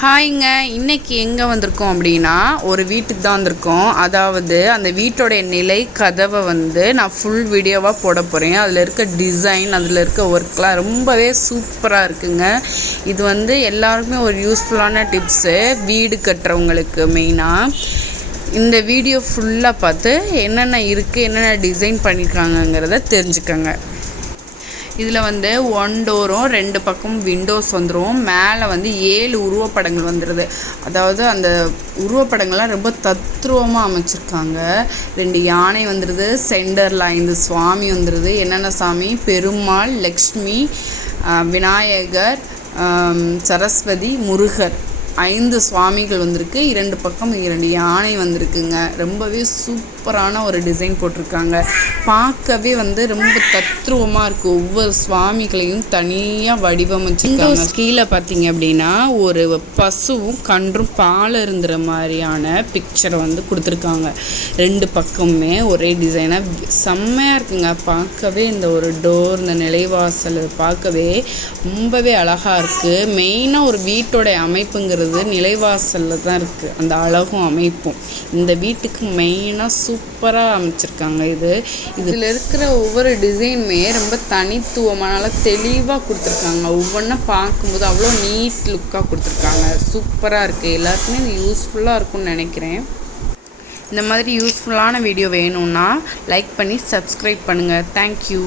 ஹாய்ங்க, இன்றைக்கி எங்கே வந்திருக்கோம் அப்படின்னா ஒரு வீட்டுக்கு தான் வந்திருக்கோம். அதாவது அந்த வீட்டோடைய நிலை கதவை நான் ஃபுல் வீடியோவாக போட போகிறேன். அதில் இருக்க டிசைன், அதில் இருக்க ஒர்க்லாம் ரொம்பவே சூப்பராக இருக்குங்க. இது எல்லாருக்குமே ஒரு யூஸ்ஃபுல்லான டிப்ஸு, வீடு கட்டுறவங்களுக்கு மெயினாக. இந்த வீடியோ ஃபுல்லாக பார்த்து என்னென்ன இருக்குது, என்னென்ன டிசைன் பண்ணியிருக்காங்கங்கிறத தெரிஞ்சுக்கோங்க. இதில் 1 டோரும் 2 பக்கமும் விண்டோஸ் வந்துடும். மேலே 7 உருவப்படங்கள் வந்துடுது. அதாவது அந்த உருவப்படங்கள்லாம் ரொம்ப தத்ரூபமாக அமைச்சிருக்காங்க. 2 யானை வந்துடுது, சென்டரில் 5 சுவாமி வந்துடுது. என்னென்ன சாமி? பெருமாள், லக்ஷ்மி, விநாயகர், சரஸ்வதி, முருகர், 5 சுவாமிகள் வந்திருக்கு. 2 பக்கம் 2 யானை வந்திருக்குங்க. ரொம்பவே சூப்பரான ஒரு டிசைன் போட்டிருக்காங்க. பார்க்கவே ரொம்ப தத்ரூபமாக இருக்குது. ஒவ்வொரு சுவாமிகளையும் தனியாக வடிவமைச்சிருக்காங்க. கீழே பார்த்தீங்க அப்படின்னா ஒரு பசுவும் கன்றும் பால் இருந்துற மாதிரியான பிக்சரை கொடுத்துருக்காங்க. 2 பக்கமுமே ஒரே டிசைனாக செம்மையாக இருக்குங்க. பார்க்கவே இந்த ஒரு டோர், இந்த நிலைவாசல் பார்க்கவே ரொம்பவே அழகாக இருக்குது. மெயினாக ஒரு வீட்டோடைய அமைப்புங்கிறது நிலைவாசலில் தான் இருக்குது. அந்த அழகும் அமைப்பும் இந்த வீட்டுக்கு மெயினாக சூப்பராக அமைச்சிருக்காங்க. இதில் இருக்கிற ஒவ்வொரு டிசைனுமே ரொம்ப தனித்துவமான தெளிவாக கொடுத்துருக்காங்க. ஒவ்வொன்றா பார்க்கும்போது அவ்வளோ நீட் லுக்காக கொடுத்துருக்காங்க. சூப்பராக இருக்குது. எல்லாருக்குமே இது யூஸ்ஃபுல்லாக இருக்கும்னு நினைக்கிறேன். இந்த மாதிரி யூஸ்ஃபுல்லான வீடியோ வேணும்னா லைக் பண்ணி சப்ஸ்கிரைப் பண்ணுங்கள். தேங்க்யூ.